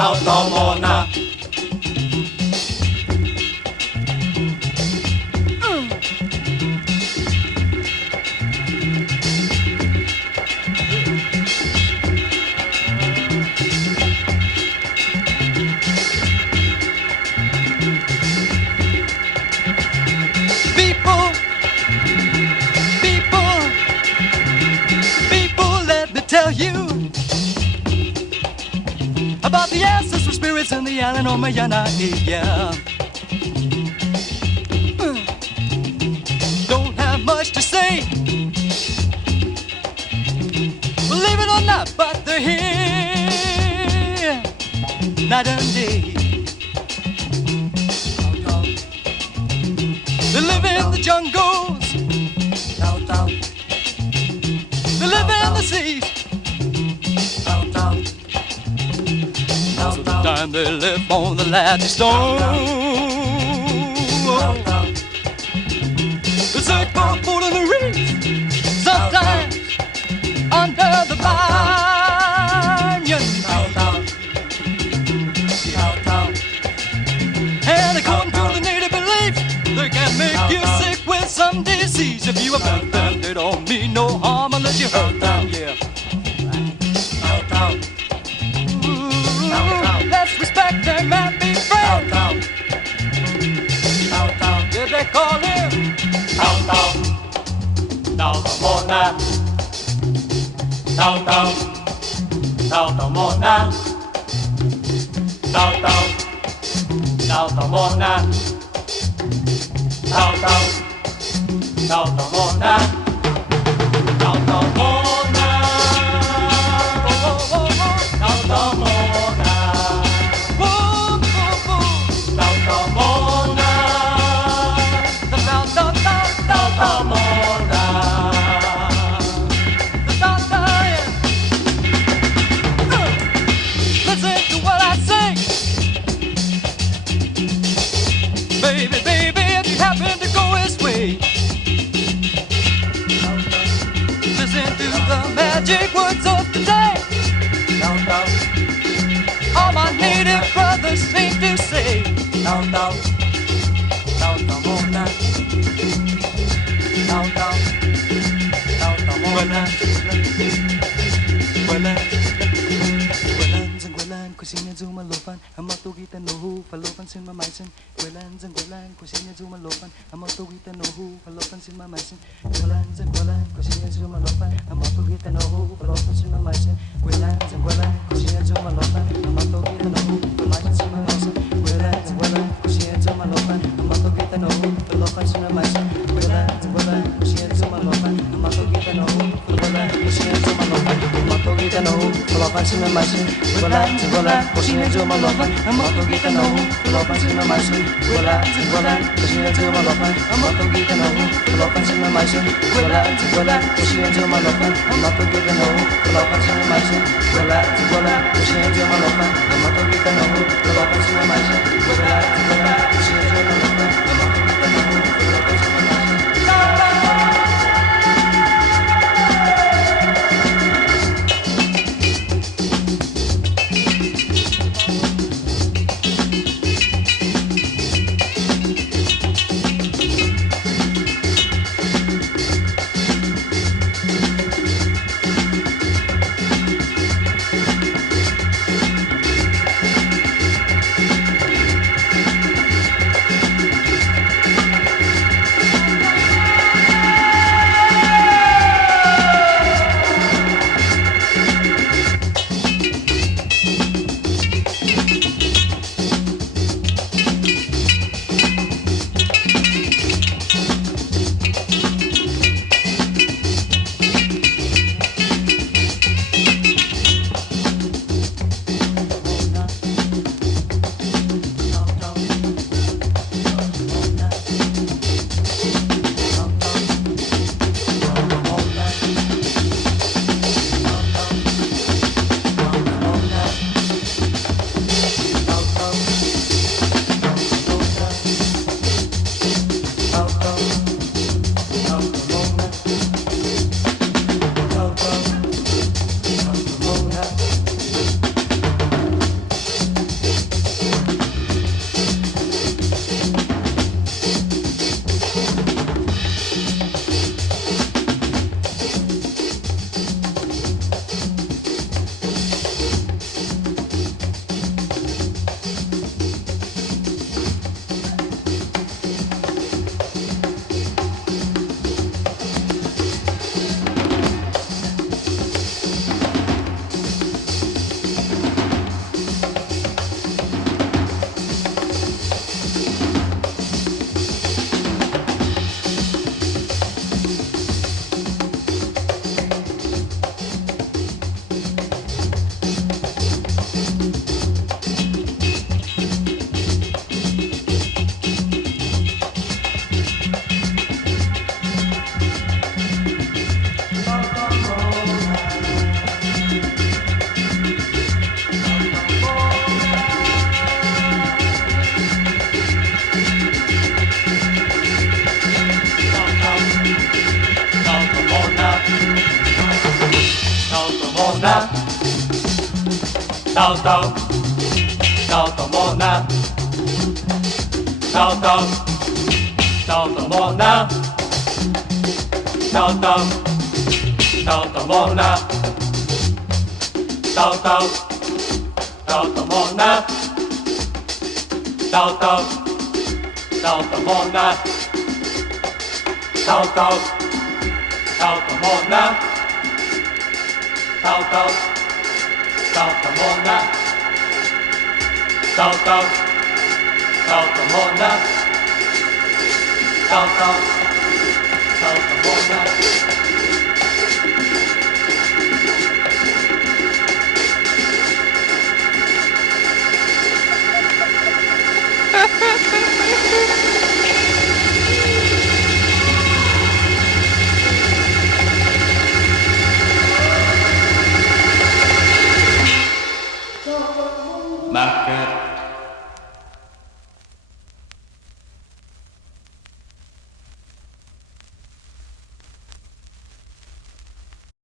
Taotaomona. About the ancestral spirits in the island of mañañagi, yeah. Don't have much to say, believe it or not, but they're here night and day. They live in the jungles, they live in the seas. Time they live on the ladder stone. They search for food in the reeds, sometimes under the banyan. And according to the native belief, they can make you sick with some disease. If you offend them, they don't mean no harm unless you hurt them, yeah. Let's respect them and be friends. Yeah, they call him Taotaomona. Taotaomona. Taotaomona. Taotaomona. Taotaomona. Magic words of today. All my native brothers seem to say. Taotaomona. Taotaomona. Kusina zuma lofan, amatugita no hu, falofan sin mamaisin. Gwelans and Gwelan, Kusina zuma lofan, amatugita no hu, falofan sin mamaisin. Gwelans and Gwelan, Kusina zuma lofan, amatugita no hu, falofan sin mamaisin. Gwelans and Gwelan, Kusina zuma lofan, amatugita no hu, falofan sin mamaisin. Gwelans and Gwelan, Kusina zuma lofan, amatugita no hu, falofan sin mamaisin. Gwelans and Gwelan, Kusina zuma lofan, amatugita no hu, falofan Kusina zuma lofan, amatugita no hu, falofan sin mamaisin. Gwelans and Gwelan, Kusina zuma lofan, amatugita no hu, falofan sin mamaisin. Gwelans and Gwelan, Kusina zuma lofan, amatugita no hu, falofan sin mamaisin. Gwelans and Gwelan, Kusina zuma lofan, amatugita no hu, falofan sin mamaisin. Gwelans and Gwelan, Kusina zuma lofan, amatugita no hu, falofan sin mamaisin. Gwelans and Gwelan, Kusina zuma lofan, amatugita no hu, falofan sin mamaisin. Taotaomona. Taotaomona. Taotaomona. Taotaomona. Taotaomona. Taotaomona. Taotaomona. Taotaomona. Taotaomona. Maka